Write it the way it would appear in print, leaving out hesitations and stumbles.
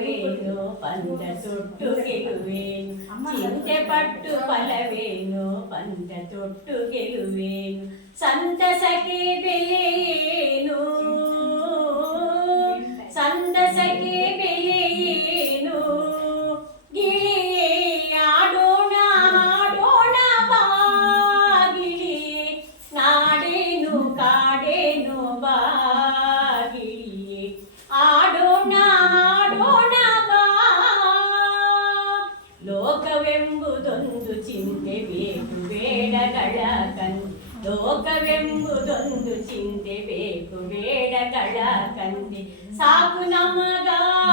ಫಲವೇನು ಪಂದ ತೊಟ್ಟು ಗೆಲುವೇನು ಚಿಂತೆ ಪಟ್ಟು ಫಲವೇನು ಪಂದ ತೊಟ್ಟು ಗೆಲುವೇನು ಸಂತಸಕ್ಕೆ ಬೆಲೆಯೇನು ಸಂತಸಕ್ಕೆ ಬೆಲೆಯೇನು ಗಿಳಿಯೇ ಆಡೋಣ ಆಡೋಣ ಬಾ ಗಿಳಿಯೇ ನಾಡೇನು ಕಾಡೇನು ಬಾ ಗಿಳಿಯೇ ಆಡೋಣ ಆಡೋಣ ಬಾ ಲೋಕವೆಂಬುದೊಂದು ಚಿಂತೆ ಬೇಕು ಬೇಡಗಳ ಕಂತೆ ಲೋಕವೆಂಬುದೊಂದು ಚಿಂತೆ ಬೇಕು ಬೇಡಗಳ ಕಂತೆ ಸಾಕು ನಮಗಾಗಿ